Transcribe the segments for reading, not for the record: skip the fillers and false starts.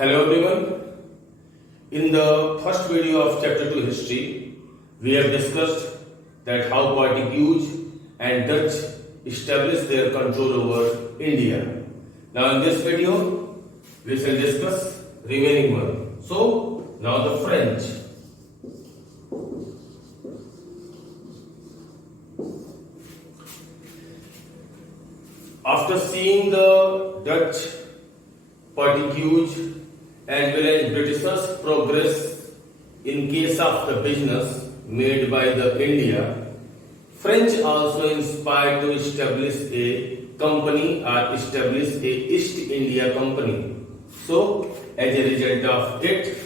Hello everyone. In the first video of chapter 2 history, we have discussed that how Portuguese and Dutch established their control over India. Now in this video, we shall discuss remaining one. So now the French. After seeing the Dutch, Portuguese as well as Britishers progress in case of the business made by the India, French also inspired to establish a company or establish a East India Company. So as a result of it,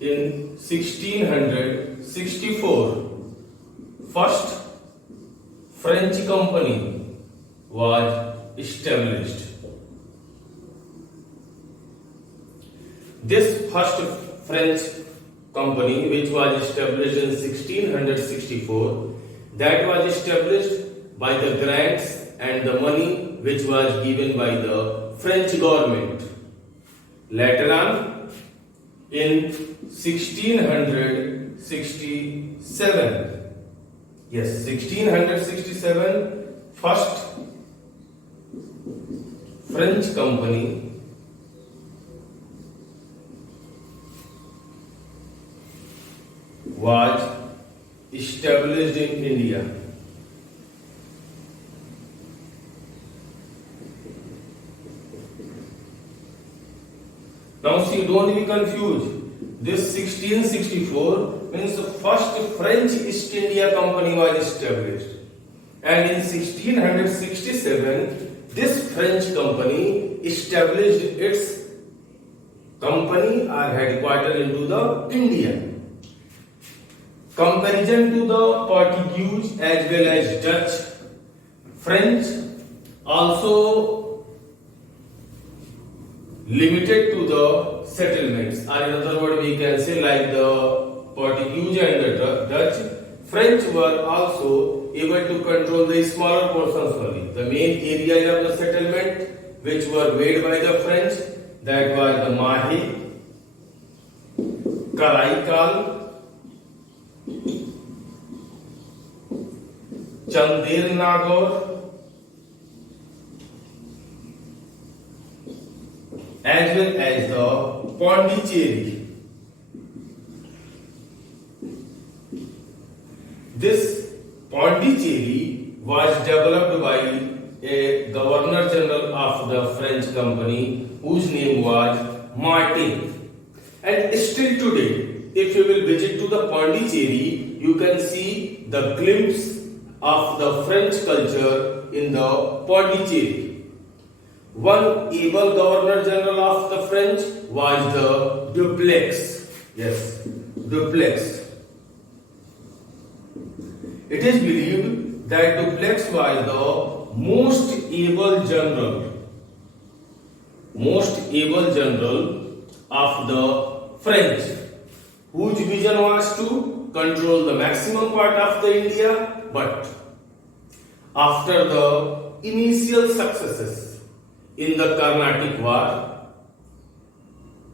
in 1664, first French company was established. This first French company, which was established in 1664, that was established by the grants and the money which was given by the French government. Later on, in 1667, first French company was established in India. Now see, don't be confused. This 1664 means the first French East India Company was established. And in 1667, this French company established its company or headquarters into the India. Comparison to the Portuguese as well as Dutch, French also limited to the settlements, or in other words we can say like the Portuguese and the Dutch, French were also able to control the smaller portions only. The main areas of the settlement which were made by the French, that was the Mahe, Karaikal, Chandirnagar, as well as the Pondicherry. This Pondicherry was developed by a Governor General of the French company whose name was Martin. And still today, if you will visit to the Pondicherry, you can see the glimpse of the French culture in the Pondicherry. One able Governor General of the French was the Dupleix. Yes, Dupleix. It is believed that Dupleix was the most able general of the French, whose vision was to control the maximum part of the India. But after the initial successes in the Carnatic War,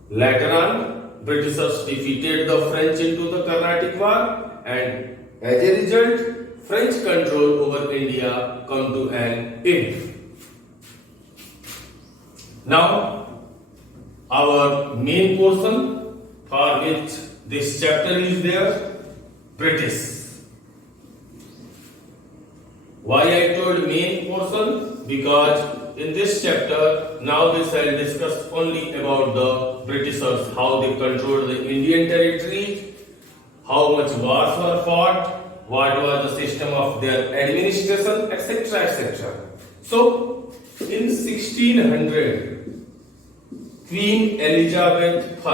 later on Britishers defeated the French into the Carnatic War, and as a result, French control over India come to an end. Now, our main portion for which this chapter is there, British. Why I told main portion? Because in this chapter, now we shall discuss only about the Britishers, how they controlled the Indian territories, how much wars were fought, what was the system of their administration, etc. etc. So, in 1600, Queen Elizabeth I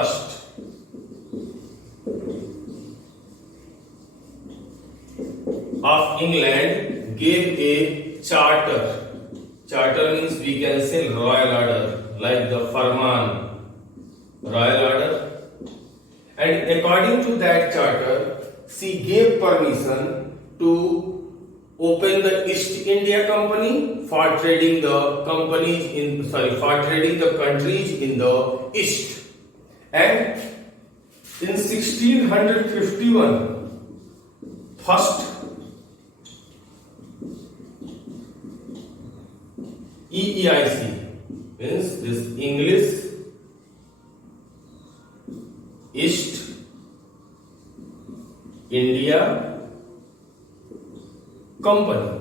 of England gave a charter. Charter means we can say royal order, like the Farman, royal order. And according to that charter, she gave permission to open the East India Company for trading the countries in the East. And in 1651, first EEIC, means this English East India Company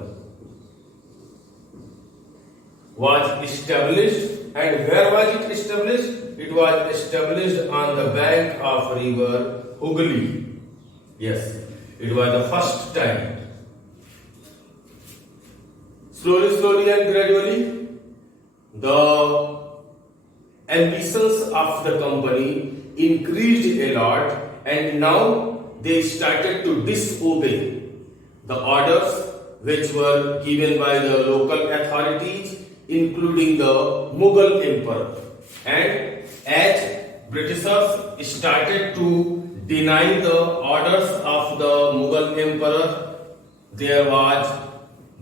was established. And where was it established? It was established on the bank of river Hooghly. Yes, it was the first time. Slowly and gradually, the ambitions of the company increased a lot, and now they started to disobey the orders which were given by the local authorities, including the Mughal emperor. And as Britishers started to deny the orders of the Mughal emperor, there was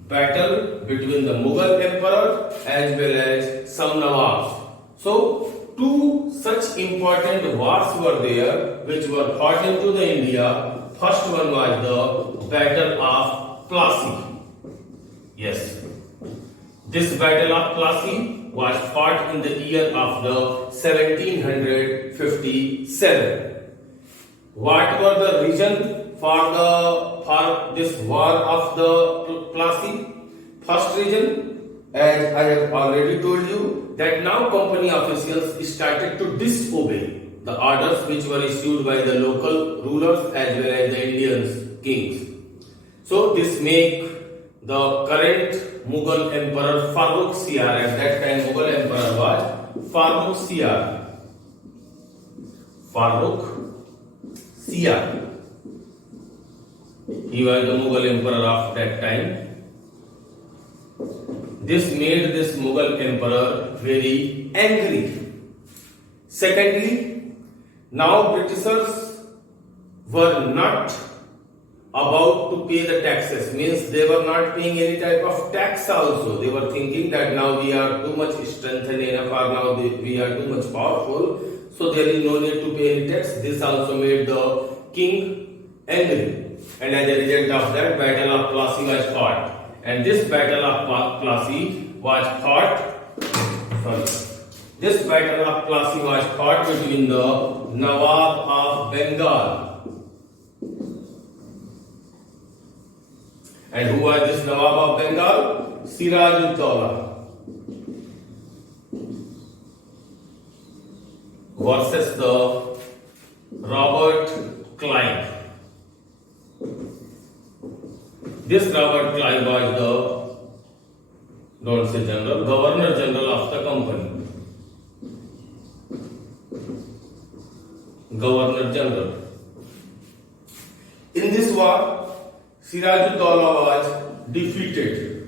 battle between the Mughal emperor as well as some Nawabs. So two such important wars were there which were fought into the India. First one was the Battle of Plassey. Yes, this Battle of Plassey was fought in the year of the 1757. What were the reason for this war of the Plassey? First reason, as I have already told you, that now company officials started to disobey the orders which were issued by the local rulers as well as the Indian kings. So this make the current Mughal emperor Farrukh Siyar, at that time Mughal emperor was Farrukh Siyar. Farrukh Siyar. He was the Mughal emperor of that time. This made this Mughal emperor very angry. Secondly, now Britishers were not about to pay the taxes, means they were not paying any type of tax also. They were thinking that now we are too much strengthened enough, or now we are too much powerful, so there is no need to pay any tax. This also made the king angry, and as a result of that, Battle of Plassey was fought. And this Battle of Plassey was fought. This Battle of Plassey was fought between the Nawab of Bengal. And who was this Nawab of Bengal? Siraj-ud-Dawla versus the Robert Clive. This Robert Clive was the, don't say general, Governor General of the company. Governor General. In this war, Siraj-ud-Dawla was defeated.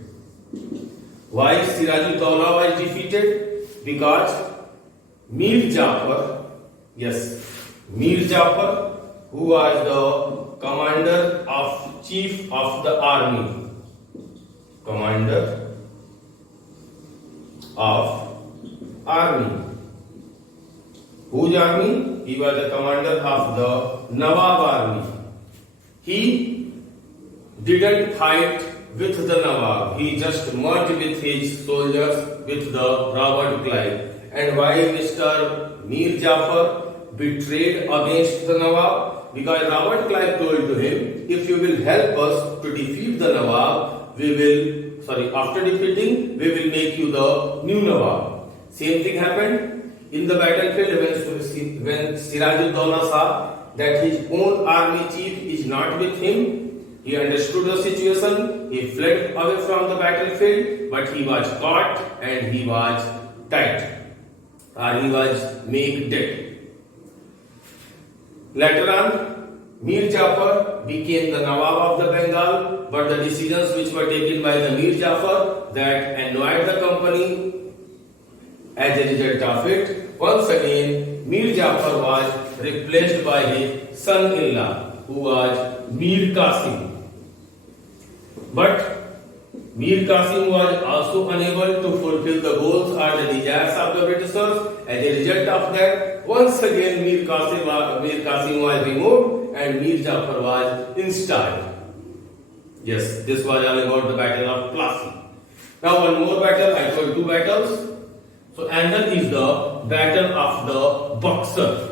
Why Siraj-ud-Dawla was defeated? Because Mir Jafar, who was the commander of chief of the army, Whose army? He was the commander of the Nawab army. He didn't fight with the Nawab. He just merged with his soldiers with the Robert Clive. And why Mr. Mir Jafar betrayed against the Nawab? Because Robert Clive told to him, if you will help us to defeat the Nawab, after defeating, we will make you the new Nawab. Same thing happened in the battlefield when Siraj-ud-Dawla saw that his own army chief is not with him. He understood the situation, he fled away from the battlefield, but he was caught and he was died, or he was made dead. Later on, Mir Jafar became the Nawab of the Bengal, but the decisions which were taken by the Mir Jafar that annoyed the company. As a result of it, once again, Mir Jafar was replaced by his son-in-law, who was Mir Qasim. But Mir Qasim was also unable to fulfill the goals or the desires of the Britishers. As a result of that, once again Mir Qasim was removed and Mir Jafar was installed. Yes, this was all about the battle of Plassey. Now one more battle, I told two battles. So another is the battle of the Buxar.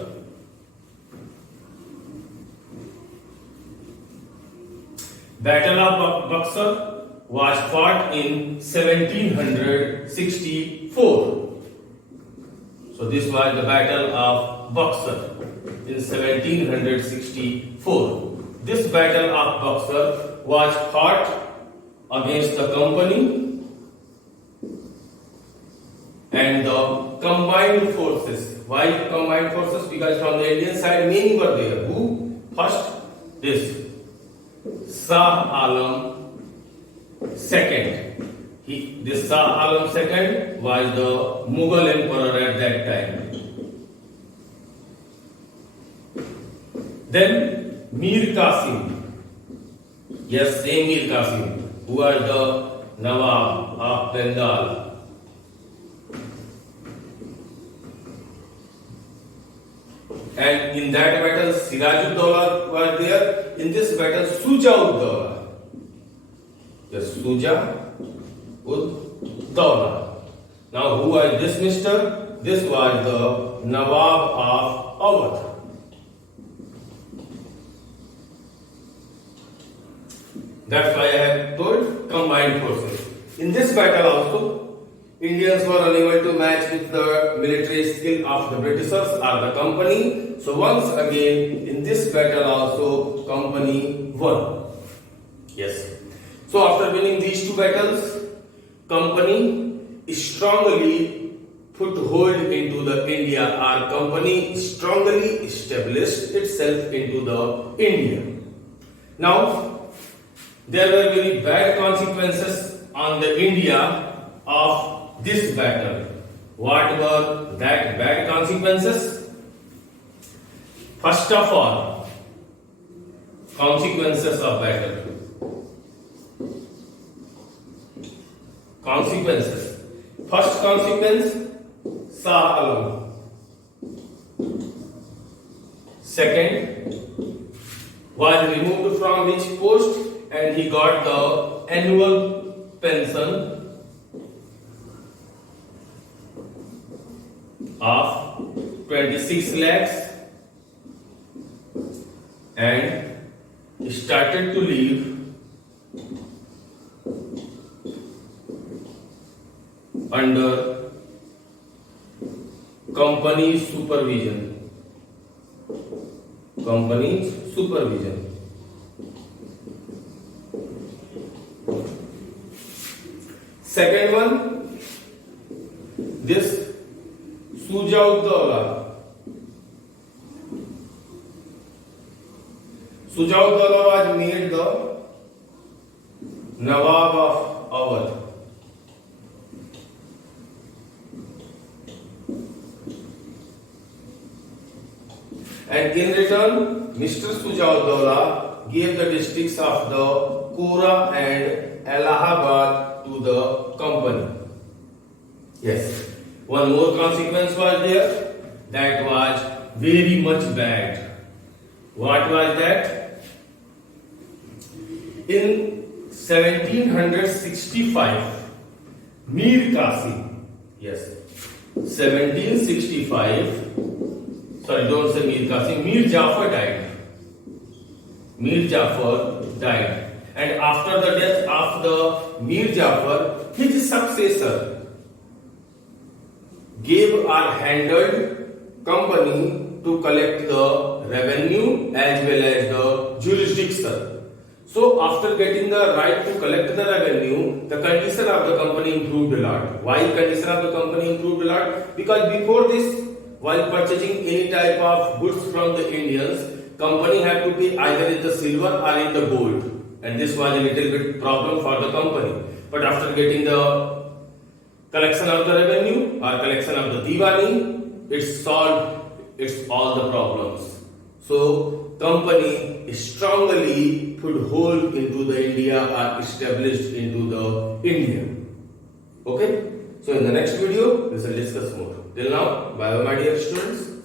Battle of Buxar was fought in 1764. So this was the battle of Buxar in 1764. This battle of Buxar was fought against the company and the combined forces. Why combined forces? Because from the Indian side many were there. Who? First, this Shah Alam II. This Shah Alam II was the Mughal emperor at that time. Then Mir Qasim. Yes, same Mir Qasim, who was the Nawab of Bengal. And in that battle, Siraj-ud-Dawla was there. In this battle, Shuja-ud-Dawla. Yes, Shuja-ud-Dawla. Now, who was this mister? This was the Nawab of Awadh. That's why I have told combined forces. In this battle also, Indians were unable to match with the military skill of the Britishers or the company. So once again, in this battle also, company won. Yes. So after winning these two battles, company strongly put hold into the India, or company strongly established itself into the India. Now, there were very bad consequences on the India of this battle. What were that bad consequences? First of all, consequences of battle. Consequences. First consequence, Shah Alam. Second, was removed from which post and he got the annual pension of 26 lakhs and started to live under company supervision. Company supervision. Second one, this Shuja-ud-Dawla. Shuja-ud-Dawla was made the Nawab of Awadh. And in return, Mr. Shuja-ud-Dawla gave the districts of the Kora and Allahabad to the company. Yes. One more consequence was there, that was very much bad. What was that? In 1765, Mir Qasim, yes, 1765, sorry, don't say Mir Qasim, Mir Jafar died. Mir Jafar died. And after the death of the Mir Jafar, his successor gave or handled company to collect the revenue as well as the jurisdiction. So after getting the right to collect the revenue, the condition of the company improved a lot. Why condition of the company improved a lot? Because before this, while purchasing any type of goods from the Indians, company had to pay either in the silver or in the gold. And this was a little bit problem for the company. But after getting the collection of the revenue or collection of the Diwani, it solved all the problems. So company strongly put hold into the India or established into the India. Okay. So in the next video, we shall discuss more. Till now, bye bye my dear students.